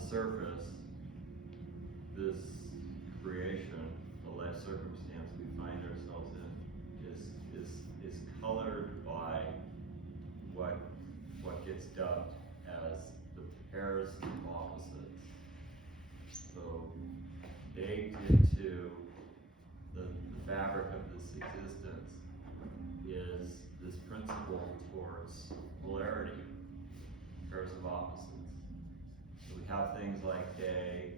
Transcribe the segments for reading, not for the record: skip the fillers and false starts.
the surface, this creation, the life circumstance we find ourselves in, is colored by what gets dubbed as the pairs of opposites. So baked into the fabric of this existence is this principle towards polarity, pairs of opposites. So we have things like day,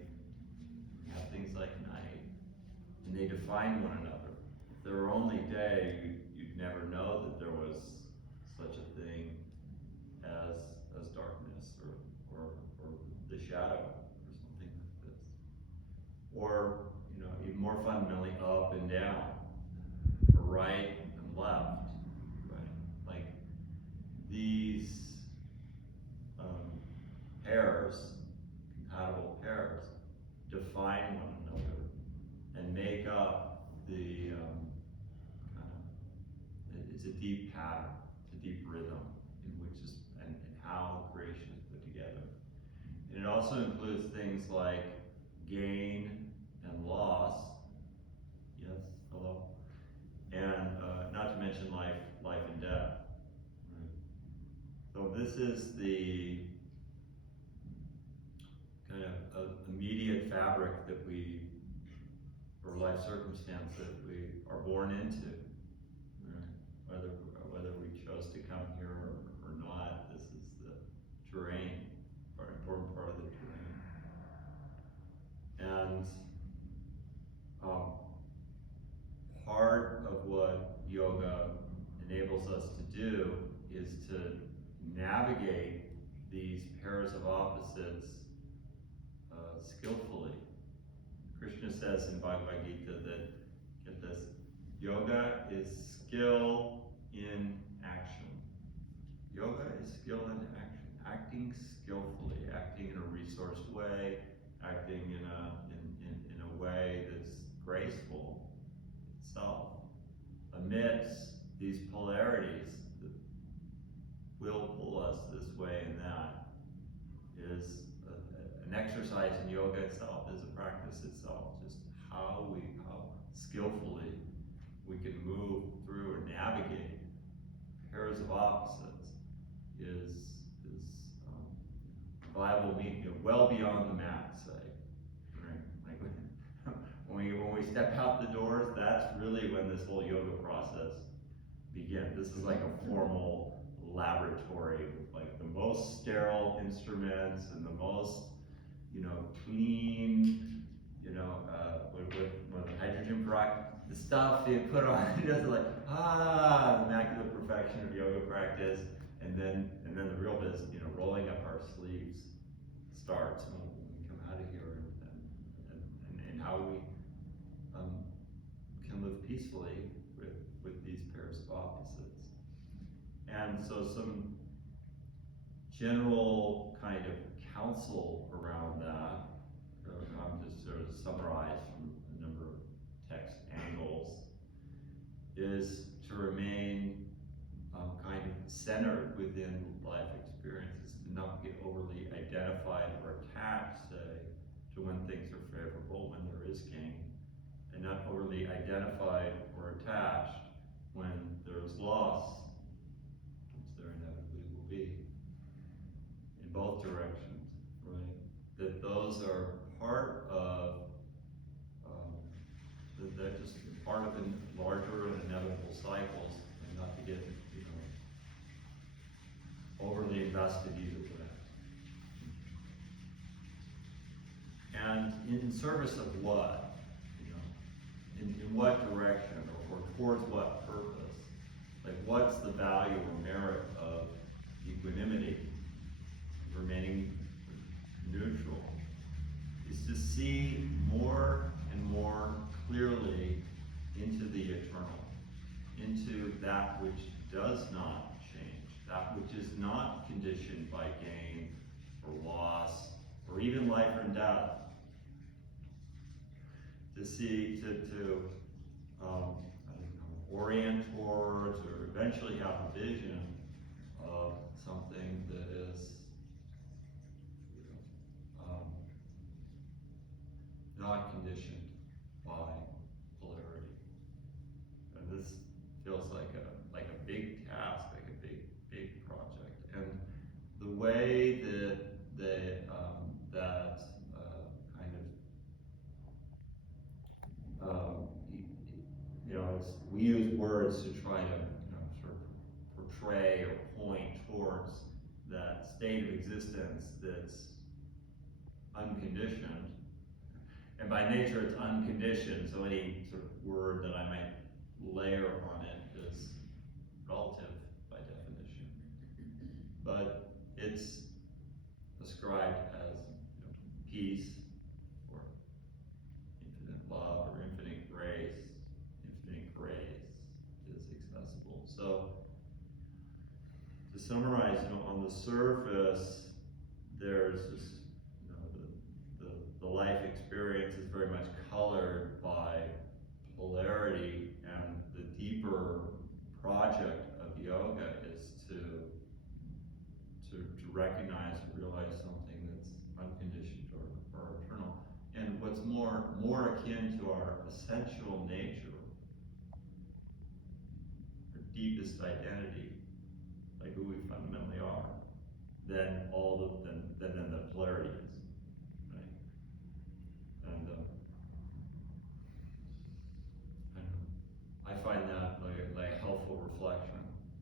we have things like night, and they define one another. If there were only day, you'd never know that there was such a thing as darkness or the shadow or something like this. Or, even more fundamentally, up and down, or right and left, right? Like these pairs, compatible pairs, define one another and make up the it's a deep pattern, it's a deep rhythm in which is and how creation is put together. And it also includes things like gain and loss. Yes, hello. And not to mention life and death. Right. So this is the kind of immediate fabric that or life circumstance that we are born into. Right? Whether we chose to come here or not, this is the terrain, an important part of the terrain. And part of what yoga enables us to do is to navigate these pairs of opposites skillfully. Krishna says in Bhagavad Gita that, get this, yoga is skill in action. Yoga is skill in action, acting skillfully, acting in a resourced way, acting in a way that's graceful itself, amidst these polarities that will pull us this way and that, is an exercise in yoga itself, is a practice itself, just how skillfully we can move through or navigate pairs of opposites is viable meaning, well beyond the mat, say. Right? Like when we step out the doors, that's really when this whole yoga process begins. This is like a formal laboratory with like the most sterile instruments and the most, clean, with hydrogen peroxide, the stuff they put on, just like, the immaculate perfection of yoga practice. And then the real business, rolling up our sleeves starts when we come out of here and how we can live peacefully with these pairs of opposites. And so some general kind of counsel around that, I'm just sort of summarize from a number of text angles, is to remain kind of centered within life experiences, to not get overly identified or attached, say, to when things are favorable, when there is gain, and not overly identified or attached when there is loss, which there inevitably will be, in both directions, right? That those are part of, they're just part of the larger and inevitable cycles, and not to get, overly invested either way. And in service of what? In what direction or towards what purpose? Like what's the value or merit of equanimity, remaining neutral? Is to see more and more clearly into the eternal, into that which does not change, that which is not conditioned by gain or loss or even life and death. To see, to orient towards, or eventually have a vision of something that is not conditioned by polarity. And this feels like a big task, like a big project. And the way that kind of we use words to try to sort of portray or point towards that state of existence that's unconditioned. And by nature, it's unconditioned, so any sort of word that I might layer on it is relative by definition. But it's described as peace, or infinite love, or infinite grace. Infinite grace is accessible. So, to summarize, on the surface, there's this, the life experience is very much colored by polarity, and the deeper project of yoga is to recognize, realize something that's unconditioned or eternal, and what's more akin to our essential nature, our deepest identity, like who we fundamentally are, than